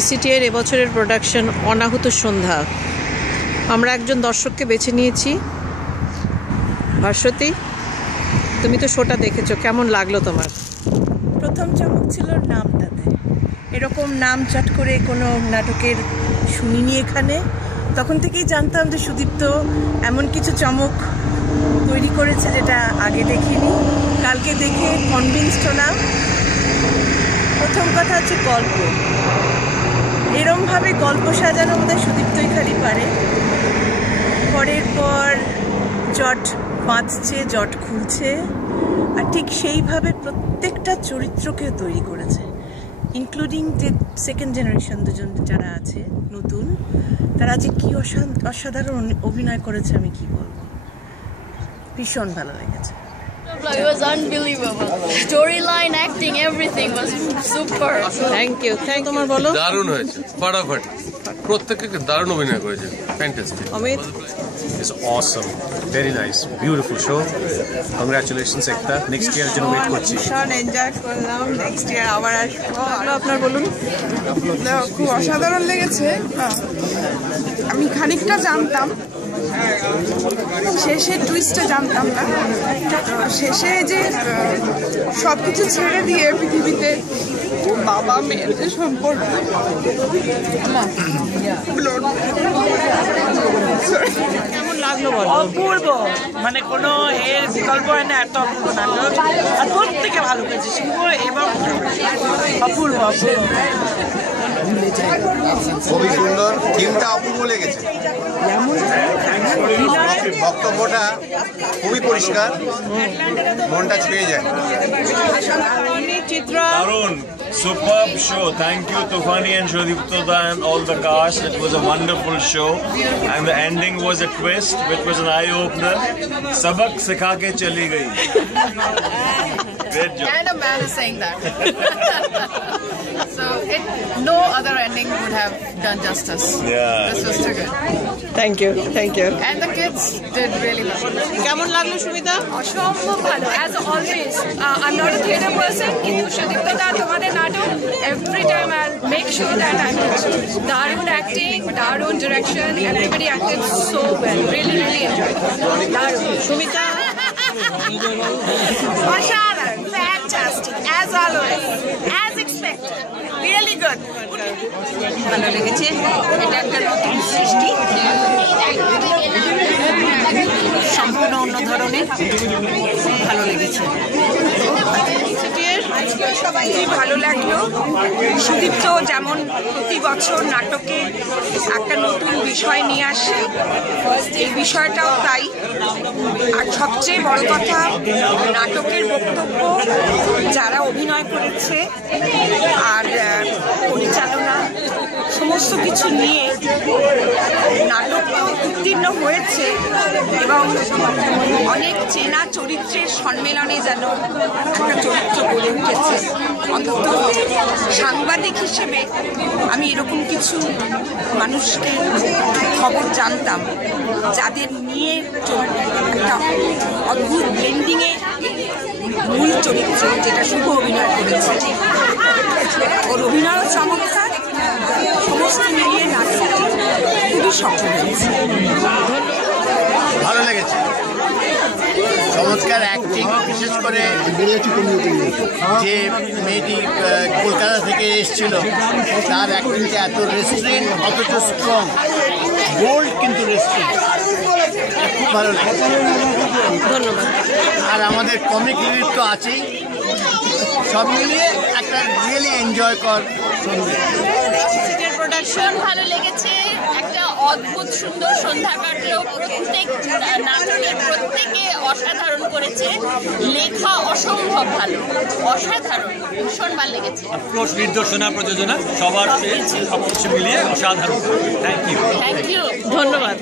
ইসিটিআইয়ের এবছরের প্রোডাকশন অনাহুত সন্ধ্যা। আমরা একজন দর্শককে বেছে নিয়েছি। ভাস্বতী, তুমি তো শোটা দেখেছো, কেমন লাগলো তোমার? প্রথম চমক ছিল নামটাতে। এরকম নাম চট করে কোনো নাটকের শুনিনি এখানে। তখন থেকেই জানতাম যে সুদীপ্ত এমন কিছু চমক তৈরি করেছে যেটা আগে দেখিনি। কালকে দেখে কনভিন্সড হলাম। প্রথম কথা হচ্ছে গল্প, এরমভাবে গল্প সাজানোর মধ্যে সুদীপ্তই খালি পারে। পরের পর জট বাঁধছে, জট খুলছে, আর ঠিক সেইভাবে প্রত্যেকটা চরিত্রকে তৈরি করেছে, ইনক্লুডিং যে সেকেন্ড জেনারেশন দুজন যারা আছে নতুন, তারা যে কি অসাধারণ অভিনয় করেছে আমি কি বলবো, ভীষণ ভালো লেগেছে। It was unbelievable. Storyline, acting, everything was super. Thank you. তোমার বলো? দারুণ হয়েছে, ফাটাফাটি, প্রত্যেককে দারুণ অভিনয় করেছে, fantastic. Amit? It's awesome, very nice, beautiful show. Congratulations Ekta, next year জন্য ওয়েট করছি। ভীষণ এনজয় করলাম, নেক্সট ইয়ার আবার আসবো। আপনার বলুন। খুব অসাধারণ লেগেছে। আমি খানিকটা জানতাম, শেষের টুইস্টটা জানতাম না। শেষে যে সব কিছু ছেড়ে দিয়ে পৃথিবীতে বাবা মেয়ের যে সম্পর্ক, কেমন লাগলো বলো? অপূর্ব, মানে কোনো এর বিকল্প হয় না, এত অপূর্ব নাটক। আর প্রত্যেকে ভালো করেছে, শুভ এবং অপূর্ব অপূর্ব। খুবই সুন্দর, থিমটা অপূর্ব লেগেছে, বক্তব্যটা খুবই পরিষ্কার, মনটা ছুঁয়ে যায়। Darun, superb show. Thank you Tufani and Shodiptoda and all the cast. It was a wonderful show and the ending was a twist which was an eye-opener. Sabak sikha ke chali gayi. Great job. And a man is saying that. So no other ending would have done justice. Yeah. This was too good. Thank you, thank you. And the kids did really well. কেমন লাগলো সুমিতা? অসম্ভব ভালো, as always. I am not a theatre person, কিন্তু সুদীপ্তদা তোমাদের নাটক every time I make sure that I দারুণ acting, দারুণ direction, everybody acted so well, really really enjoy. দারুণ। সুমিতা? অসাধারণ, fantastic, as always, as expected, really good. ভালো লেগেছে, এটা একটা নতুন সৃষ্টি, সম্পূর্ণ অন্য ধরনের, ভালো লেগেছে। সবাই ভালো লাগলো। সুদীপ্ত যেমন প্রতি বছর নাটকে একটা নতুন বিষয় নিয়ে আসে, এই বিষয়টাও তাই। আর সবচেয়ে বড় কথা, নাটকের বক্তব্য, যারা অভিনয় করেছে আর পরিচালনা, সমস্ত কিছু নিয়ে নাটক উত্তীর্ণ হয়েছে এবং অনেক চেনা চরিত্রের সম্মেলনে যেন একটা চরিত্র গড়ে উঠেছে। অন্তত সাংবাদিক হিসেবে আমি এরকম কিছু মানুষকে খবর জানতাম যাদের নিয়ে একটা অদ্ভুত ব্লেন্ডিংয়ে মূল চরিত্র, যেটা শুভ অভিনয় করেছে। ওর অভিনয়ও চমৎকার, সমস্ত মিলিয়ে নাটক খুবই সফল হয়েছে। ভালো লেগেছে, চমৎকার অ্যাক্টিং, বিশেষ করে যে মেয়েটি কলকাতা থেকে এসেছিল তার অ্যাক্টিংটা এত রেস্টুরেন্ট অথচ স্ট্রং, বোল্ড কিন্তু রেস্টুরেন্ট, খুব ভালো লেগেছে। ধন্যবাদ। আর আমাদের কমিক রিলিফ তো আছেই, সব মিলিয়ে একটা রিয়েলি এনজয় কর সন্ধ্যে। প্রোডাকশন ভালো লেগেছে, একটা অদ্ভুত সুন্দর সন্ধ্যা কাটলো। প্রত্যেক নাটকের প্রত্যেকে অসাধারণ করেছে, লেখা অসম্ভব ভালো, অসাধারণ, ভীষণ ভালো লেগেছে। নির্দেশনা, প্রযোজনা, সবার সবকিছু মিলিয়ে অসাধারণ। থ্যাংক ইউ, থ্যাংক ইউ, ধন্যবাদ।